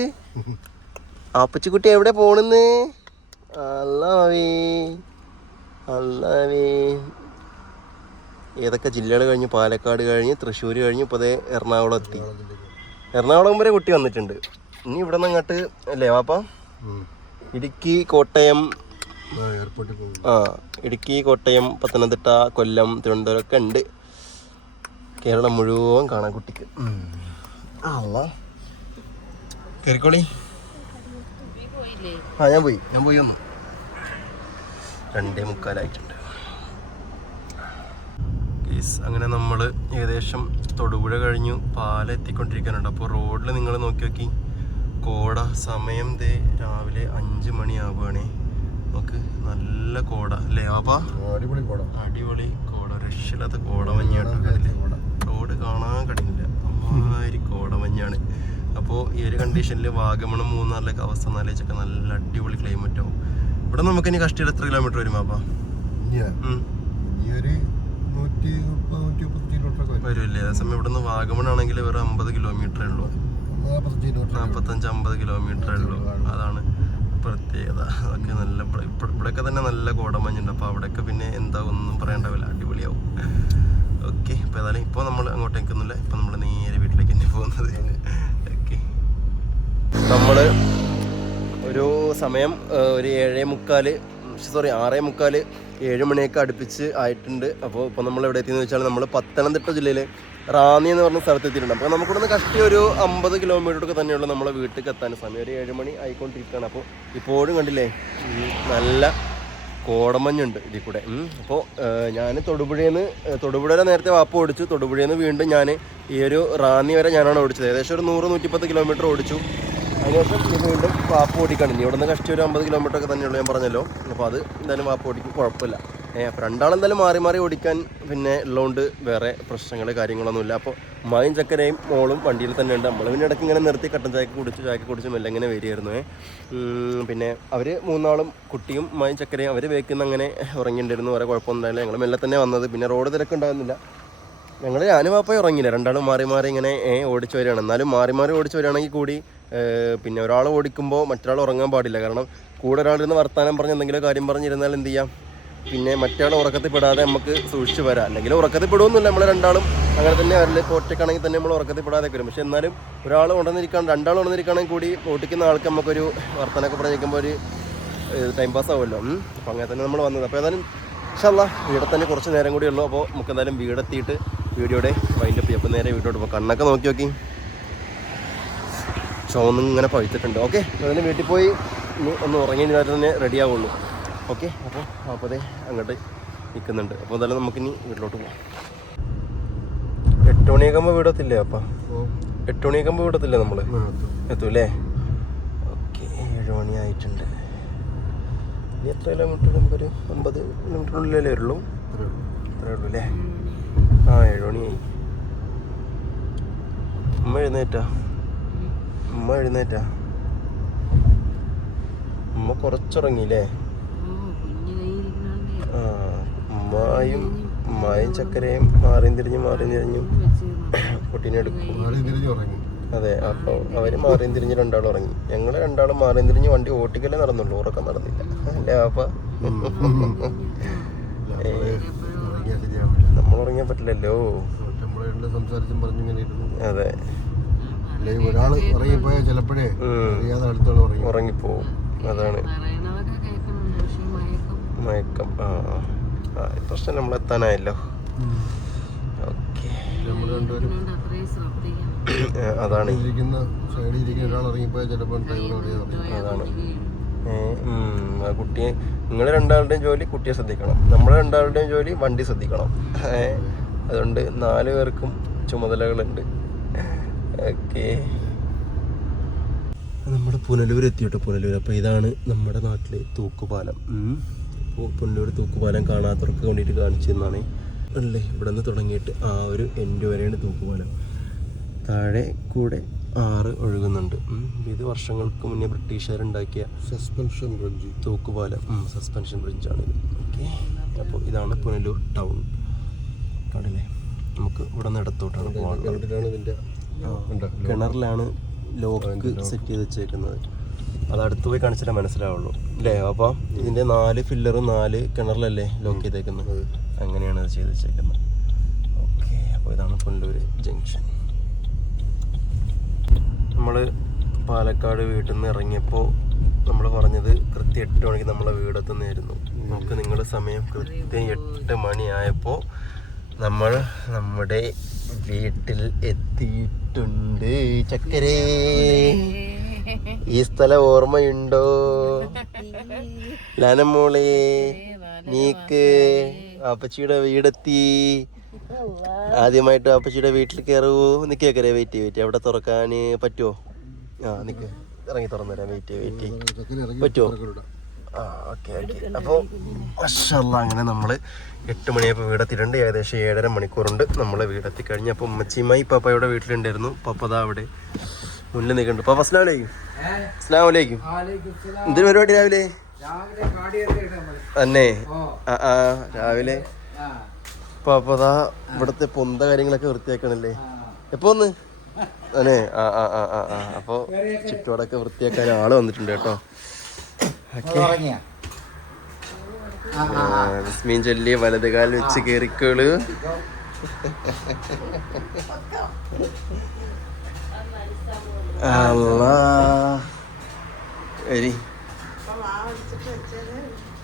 ആപ്പച്ചിക്കുട്ടി എവിടെ പോണെന്ന്? അല്ലാവേ അല്ലാവേ ഏതൊക്കെ ജില്ലകൾ കഴിഞ്ഞ്? പാലക്കാട് കഴിഞ്ഞ് തൃശ്ശൂർ കഴിഞ്ഞ് ഇപ്പോൾ അതേ എറണാകുളം എത്തി. എറണാകുളം വരെ കുട്ടി വന്നിട്ടുണ്ട്. ഇനി ഇവിടെ നിന്ന് അങ്ങോട്ട് അല്ലേ വാപ്പ? ഇടുക്കി കോട്ടയം ആ എയർപോർട്ടിൽ പോകും ആ ഇടുക്കി കോട്ടയം പത്തനംതിട്ട കൊല്ലം തിരുവനന്തപുരം ഒക്കെ ഉണ്ട്. കേരളം മുഴുവൻ കാണാൻ കുട്ടിക്ക്. അല്ല കയറിക്കോളി പോയില്ലേ? ആ ഞാൻ പോയി. ഞാൻ പോയി വന്നു. രണ്ടേ മുക്കാലായിട്ടുണ്ട്. കേസ് അങ്ങനെ നമ്മൾ ഏകദേശം തൊടുപുഴ കഴിഞ്ഞു. പാല എത്തിക്കൊണ്ടിരിക്കാനുണ്ട്. അപ്പോൾ റോഡിൽ നിങ്ങൾ നോക്കി നോക്കി. കോട സമയം ദേ രാവിലെ അഞ്ച് മണിയാവുകയാണേ നമുക്ക് നല്ല കോട അല്ലേ? ആപ്പാ? അടിപൊളി കോട. അടിപൊളി കോട. രക്ഷയില്ലാത്ത കോടമഞ്ഞാണ് റോഡ് കാണാൻ കഴിയില്ല അമ്മാതിരി കോടമഞ്ഞാണ് അപ്പോൾ ഈ ഒരു കണ്ടീഷനിൽ വാഗമണം മൂന്നാറിലേക്ക് അവസ്ഥ നാലേച്ചൊക്കെ നല്ല അടിപൊളി ക്ലൈമറ്റ് ആവും. ഇവിടെ നമുക്ക് ഇനി കഷ്ടിയിൽ എത്ര കിലോമീറ്റർ വരും ആപ്പാ? ഒരു നൂറ്റി നൂറ്റി മുപ്പത്തഞ്ച് കിലോമീറ്റർ ഒക്കെ വരും. വരില്ലേ? അതേസമയം ഇവിടെ വാഗമൺ ആണെങ്കിൽ വെറും അമ്പത് കിലോമീറ്റർ ഉള്ളൂ. നാൽപ്പത്തഞ്ച് കിലോമീറ്റർ നാൽപ്പത്തഞ്ച് അമ്പത് കിലോമീറ്ററേ ഉള്ളൂ. അതാണ് പ്രത്യേകത. അതൊക്കെ നല്ല ഇവിടെ ഇവിടെയൊക്കെ തന്നെ നല്ല കോടമഞ്ഞുണ്ട് അപ്പോൾ അവിടെയൊക്കെ പിന്നെ എന്താ ഒന്നും പറയണ്ടാവില്ല. അടിപൊളിയാവും. ഓക്കെ അപ്പോൾ ഏതായാലും ഇപ്പോൾ നമ്മൾ അങ്ങോട്ടേക്ക് ഒന്നുമില്ല. ഇപ്പോൾ നമ്മൾ നേരെ വീട്ടിലേക്ക് തന്നെ പോകുന്നത്. ഓക്കെ. നമ്മൾ ഒരു സമയം ഒരു ഏഴേ മുക്കാൽ സോറി ആറേ മുക്കാൽ ഏഴ് മണിയൊക്കെ അടുപ്പിച്ച് ആയിട്ടുണ്ട്. അപ്പോൾ ഇപ്പോൾ നമ്മൾ എവിടെ എത്തിയെന്ന് വെച്ചാൽ നമ്മൾ പത്തനംതിട്ട ജില്ലയിൽ റാന്നി എന്ന് പറഞ്ഞ സ്ഥലത്ത് എത്തിയിട്ടുണ്ട്. അപ്പോൾ നമുക്കിവിടെ നിന്ന് കഷ്ടി ഒരു അമ്പത് കിലോമീറ്ററൊക്കെ തന്നെയുള്ള നമ്മളെ വീട്ടിലേക്ക് എത്താൻ സമയം. ഒരു ഏഴ് മണി ആയിക്കൊണ്ടിരിക്കുകയാണ്. അപ്പോൾ ഇപ്പോഴും കണ്ടില്ലേ നല്ല കോടമഞ്ഞുണ്ട് ഇതിൽ കൂടെ. അപ്പോൾ ഞാൻ തൊടുപുഴയിൽ നിന്ന് തൊടുപുഴ വരെ നേരത്തെ വാപ്പ് ഓടിച്ചു. തൊടുപുഴയിൽ നിന്ന് വീണ്ടും ഞാൻ ഈ ഒരു റാന്നി വരെ ഞാനാണ് ഓടിച്ചത്. ഏകദേശം ഒരു നൂറ് നൂറ്റിപ്പത്ത് കിലോമീറ്റർ ഓടിച്ചു. അതിനുശേഷം ഇത് വീണ്ടും വാപ്പ് ഓടിക്കാണ്. ഇനി ഇവിടെ നിന്ന് കഷ്ടി ഒരു അമ്പത് കിലോമീറ്റർ ഒക്കെ തന്നെയുള്ളൂ ഞാൻ പറഞ്ഞല്ലോ. അപ്പോൾ അത് എന്തായാലും വാപ്പ് ഓടിക്കും. കുഴപ്പമില്ല. അപ്പോൾ രണ്ടാളെന്തായാലും മാറി മാറി ഓടിക്കാൻ പിന്നെ ഉള്ളതുകൊണ്ട് വേറെ പ്രശ്നങ്ങൾ കാര്യങ്ങളൊന്നുമില്ല അപ്പോൾ ഉമ്മായും ചക്കരയും മോളും വണ്ടിയിൽ തന്നെ ഉണ്ട്. നമ്മൾ പിന്നെ ഇടയ്ക്ക് ഇങ്ങനെ നിർത്തി കട്ടൻ ചായക്ക് കുടിച്ച് ചായക്ക് കുടിച്ച് മെല്ലെ ഇങ്ങനെ വരികയായിരുന്നു. പിന്നെ അവർ മൂന്നാളും കുട്ടിയും ഉമ്മായും ചക്കരയും അവർ വേക്കുന്ന അങ്ങനെ ഉറങ്ങിയിട്ടുണ്ടായിരുന്നു. വേറെ കുഴപ്പമൊന്നുമില്ല ഞങ്ങൾ മെല്ലെ തന്നെ വന്നത്. പിന്നെ റോഡ് തിരക്കുണ്ടാകുന്നില്ല ഞങ്ങൾ ഞാനും വാപ്പയും ഉറങ്ങിയില്ല. രണ്ടാളും മാറി മാറി ഇങ്ങനെ ഓടിച്ചു വരികയാണ്. എന്നാലും മാറി മാറി ഓടിച്ചു വരികയാണെങ്കിൽ കൂടി പിന്നെ ഒരാൾ ഓടിക്കുമ്പോൾ മറ്റൊരാൾ ഉറങ്ങാൻ പാടില്ല. കാരണം കൂടെ ഒരാളിരുന്ന് വർത്താനം പറഞ്ഞ് എന്തെങ്കിലും കാര്യം പറഞ്ഞിരുന്നാൽ എന്ത് ചെയ്യാം? പിന്നെ മറ്റാൾ ഉറക്കത്തിൽ പെടാതെ നമുക്ക് സൂക്ഷിച്ച് വരാം. അല്ലെങ്കിൽ ഉറക്കത്തിൽ പെടുമെന്നില്ല നമ്മൾ രണ്ടാളും അങ്ങനെ തന്നെ വരൽ ഇപ്പോൾ തന്നെ നമ്മൾ ഉറക്കത്തിൽ പെടാതെ വരും. പക്ഷേ എന്നാലും ഒരാൾ ഉണർന്നിരിക്കാൻ രണ്ടാൾ ഉണർന്നിരിക്കുകയാണെങ്കിൽ കൂടി ഓട്ടിക്കുന്ന ആൾക്ക് നമുക്കൊരു വർത്തനൊക്കെ പറഞ്ഞിരിക്കുമ്പോൾ ഒരു ടൈം പാസ് ആവുമല്ലോ. അപ്പോൾ അങ്ങനെ തന്നെ നമ്മൾ വന്നത്. അപ്പോൾ ഏതായാലും ഇഷ്ടമല്ല വീടെ തന്നെ കുറച്ച് നേരം കൂടി ഉള്ളൂ. അപ്പോൾ നമുക്ക് എന്തായാലും വീടെത്തിയിട്ട് വീഡിയോയുടെ വൈൻഡപ്പ് ചെയ്യും. അപ്പോൾ നേരെ വീട്ടിലോട്ട് പോകാം. കണ്ണൊക്കെ നോക്കി നോക്കി. ചുവന്നും ഇങ്ങനെ പഴുത്തിട്ടുണ്ട്. ഓക്കെ അതിന് വീട്ടിൽ പോയി ഒന്ന് ഉറങ്ങി തന്നെ റെഡി ആവുള്ളൂ. ഓക്കെ അപ്പോൾ അപ്പോൾ അതെ അങ്ങോട്ട് നിൽക്കുന്നുണ്ട്. അപ്പോൾ എന്തായാലും നമുക്കിനി വീട്ടിലോട്ട് പോകാം എട്ട് മണിയാകുമ്പോൾ വിടത്തില്ലേ അപ്പം? എട്ട് മണിയാകുമ്പോൾ വിടത്തില്ലേ നമ്മൾ എത്തൂല്ലേ? ഓക്കെ ഏഴ് മണി ആയിട്ടുണ്ട് ഇനി എത്ര കിലോമീറ്റർ നമുക്കൊരു ഒമ്പത് കിലോമീറ്ററിനുള്ളിലല്ലേ വരുള്ളൂ? അത്രേ ഉള്ളൂ. അല്ലേ? ആ ഏഴ് മണിയായി. അമ്മ എഴുന്നേറ്റാ? ഉമ്മ എഴുന്നേറ്റ. ഉമ്മ കുറച്ചുറങ്ങിയില്ലേ? ആ ഉമ്മായും ഉമ്മായും ചക്കരയും മാറിയും തിരിഞ്ഞു മാറിയും തിരിഞ്ഞു കുട്ടീനെ എടുക്കും. ആദ്യം തിരിഞ്ഞു ഉറങ്ങി അതെ അപ്പോൾ അവർ മാറിയും തിരിഞ്ഞ് രണ്ടാളും ഉറങ്ങി. ഞങ്ങൾ രണ്ടാളും മാറിയും തിരിഞ്ഞ് വണ്ടി ഓട്ടിക്കല്ലേ നടന്നുള്ളൂ. ഉറക്കം നടന്നില്ല. അല്ലേ അപ്പ? നമ്മൾ ഉറങ്ങാൻ പറ്റില്ലല്ലോ. അതെ. അല്ലെങ്കിൽ ഒരാൾ ഉറങ്ങിപ്പോയാൽ ചിലപ്പോഴേ ഉം. അറിയാതെ അടുത്തോളം ഉറങ്ങി. ഉറങ്ങിപ്പോവും. അതാണ്. മയക്കം. ആ ആ. പ്രശ്നം നമ്മൾ എത്താനായല്ലോ ഓക്കെ. നമ്മൾ രണ്ടുപേരും അതാണ്. ഇരിക്കുന്ന സൈഡിൽ ഇരിക്കുന്ന ഒരാൾ ഇറങ്ങിപ്പോയാൽ ചിലപ്പോൾ ഡ്രൈവർ അറിയാതെ ഉറങ്ങി. അതാണ്. ആ കുട്ടിയെ നിങ്ങൾ രണ്ടാളുടെയും ജോലി കുട്ടിയെ ശ്രദ്ധിക്കണം. നമ്മൾ രണ്ടാളുടെയും ജോലി വണ്ടി ശ്രദ്ധിക്കണം. അതുകൊണ്ട് നാല് പേർക്കും ചുമതലകളുണ്ട്. ഓക്കെ. നമ്മുടെ പുനലൂർ എത്തിയിട്ട് പുനലൂർ? അപ്പോൾ ഇതാണ് നമ്മുടെ നാട്ടിലെ തൂക്കുപാലം. അപ്പോൾ പുനലൂർ തൂക്കുപാലം കാണാത്തവർക്ക് വേണ്ടിയിട്ട് കാണിച്ചു തന്നാണ്. അല്ലേ ഇവിടെ നിന്ന് തുടങ്ങിയിട്ട് ആ ഒരു എൻഡ് വരെയാണ് തൂക്കുപാലം. താഴെ കൂടെ ആറ് ഒഴുകുന്നുണ്ട്. ഇത് വർഷങ്ങൾക്ക് മുന്നേ ബ്രിട്ടീഷുകാരുണ്ടാക്കിയ സസ്പെൻഷൻ ബ്രിഡ്ജ് തൂക്കുപാലം. സസ്പെൻഷൻ ബ്രിഡ്ജാണ് ഇത്. ഓക്കെ. അപ്പോൾ ഇതാണ് പുനലൂർ ടൗൺ കണ്ടില്ലേ? നമുക്ക് ഇവിടെ നിന്ന് ഇടത്തോട്ടാണ് പോകാനുള്ളത്? കിണറിലാണ് ലോക്ക് സെറ്റ് ചെയ്ത് വെച്ചേക്കുന്നത്. അത് അടുത്ത് പോയി കാണിച്ചാലേ മനസ്സിലാവുള്ളൂ. അല്ലേ അപ്പോൾ ഇതിന്റെ നാല് ഫില്ലറും നാല് കിണറിലല്ലേ ലോക്ക് ചെയ്തേക്കുന്നത്? അങ്ങനെയാണ് അത് ചെയ്ത് വെച്ചേക്കുന്നത്. ഓക്കെ അപ്പോൾ ഇതാണ് പുനലൂർ ജംഗ്ഷൻ നമ്മൾ പാലക്കാട് വീട്ടിൽ നിന്ന് ഇറങ്ങിയപ്പോൾ നമ്മൾ പറഞ്ഞത് കൃത്യം എട്ട് മണിക്ക് നമ്മളെ വീടെത്തുന്നതായിരുന്നു. നമുക്ക് നിങ്ങളുടെ സമയം കൃത്യം എട്ട് മണിയായപ്പോൾ നമ്മൾ നമ്മുടെ വീട്ടിൽ എത്തിയിട്ടുണ്ട്. ചക്കരേ ഈ സ്ഥലം ഓർമ്മയുണ്ടോ? ലനമോളെ നീക്ക് അപ്പച്ചിയുടെ വീടെത്തി. ആദ്യമായിട്ട് അപ്പച്ചിയുടെ വീട്ടിൽ കയറൂ. നിക്ക് ചക്കരേ വെയിറ്റ് വെയിറ്റ് അവിടെ തുറക്കാൻ പറ്റുമോ ആ നിക്ക്. ഇറങ്ങി തുറന്നു തരാം വെയിറ്റ് വെയിറ്റ് പറ്റുമോ. ആ ഓക്കെ ഓക്കെ. അപ്പോൾ മഷല്ല അങ്ങനെ നമ്മൾ എട്ട് മണിയപ്പോൾ വീടെത്തിയിട്ടുണ്ട്. ഏകദേശം ഏഴര മണിക്കൂറുണ്ട് നമ്മൾ വീടെത്തി കഴിഞ്ഞ് അപ്പോൾ ഉമ്മച്ചിയുമായി പപ്പയുടെ വീട്ടിലുണ്ടായിരുന്നു. പപ്പ ദാ അവിടെ മുന്നിൽ നിൽക്കുന്നുണ്ട്. പപ്പ അസ്ലാം വലൈക്കും അസ്ലാം വലൈക്കും എന്തൊരു പരിപാടി രാവിലെ? തന്നെ. ആ ആ രാവിലെ പാപ്പതാ ഇവിടുത്തെ പൊന്ത കാര്യങ്ങളൊക്കെ വൃത്തിയാക്കണല്ലേ? എപ്പോ ഒന്ന് അതെ ആ ആ ആ ആ ആ. അപ്പോൾ ചുറ്റുപാടൊക്കെ വൃത്തിയാക്കാൻ ആൾ വന്നിട്ടുണ്ട് കേട്ടോ. ചൊല്ലി വലത് കാൽ വെച്ച് കേറിക്കോൾ.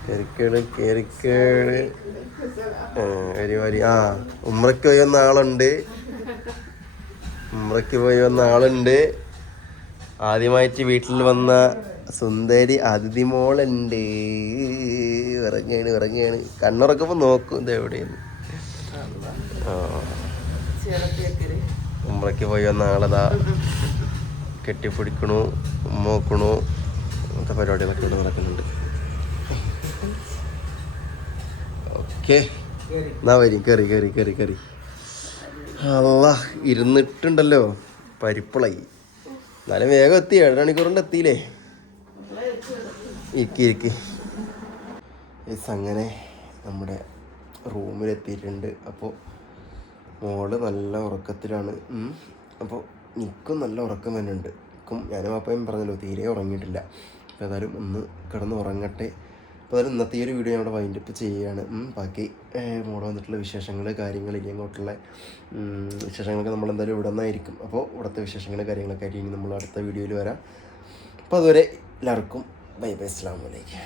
കേറിക്കേട് കേറിക്കേട് ആ, വരി വരി. ആ ഉമ്രക്ക് പോയി വന്ന ആളുണ്ട്. ഉമ്രക്ക് പോയി വന്ന ആളുണ്ട്. ആദ്യമായിട്ട് വീട്ടിൽ വന്ന സുന്ദരി അതിഥി മോളുണ്ട്. ഇറങ്ങിയാണ് ഇറങ്ങിയാണ് കണ്ണുറക്കുമ്പോ നോക്കും ഇത് എവിടെയാണ് ആ. ഉമ്രക്ക് പോയി വന്ന കെട്ടിപ്പിടിക്കണു ഉമ്മോക്കണു. അങ്ങനത്തെ പരിപാടികളൊക്കെ ഇവിടെ നടക്കുന്നുണ്ട്. ഓക്കെ. എന്നാ വരും. കയറി കയറി കയറി കയറി അല്ല ഇരുന്നിട്ടുണ്ടല്ലോ. പരിപ്പിളായി. എന്നാലും വേഗം എത്തി. ഏഴര മണിക്കൂറിന്റെ എത്തിയില്ലേ? ഇരിക്കി ഇരിക്കി. അങ്ങനെ നമ്മുടെ റൂമിലെത്തിയിട്ടുണ്ട്. അപ്പോൾ മോൾ നല്ല ഉറക്കത്തിലാണ്. അപ്പോൾ നിൽക്കും നല്ല ഉറക്കം തന്നെ ഉണ്ട് നിൽക്കും ഞാനും അപ്പം പറഞ്ഞല്ലോ തീരെ ഉറങ്ങിയിട്ടില്ല. അപ്പോൾ ഏതായാലും ഒന്ന് കിടന്ന് ഉറങ്ങട്ടെ. അപ്പോൾ ഇന്നത്തെ ഈ ഒരു വീഡിയോ ഞാൻ അവിടെ വൈൻഡ് അപ്പ് ചെയ്യുകയാണ്. ബാക്കി മോൾ വന്നിട്ടുള്ള വിശേഷങ്ങൾ കാര്യങ്ങൾ ഇനി അങ്ങോട്ടുള്ള വിശേഷങ്ങളൊക്കെ നമ്മൾ എന്തായാലും ഇവിടെ നിന്നായിരിക്കും അപ്പോൾ ഇവിടുത്തെ വിശേഷങ്ങൾ കാര്യങ്ങളൊക്കെ ആയിട്ട് ഇനി നമ്മൾ അടുത്ത വീഡിയോയിൽ വരാം. അപ്പോൾ അതുവരെ എല്ലാവർക്കും ബൈ ബൈ അസ്സാം വലൈക്കും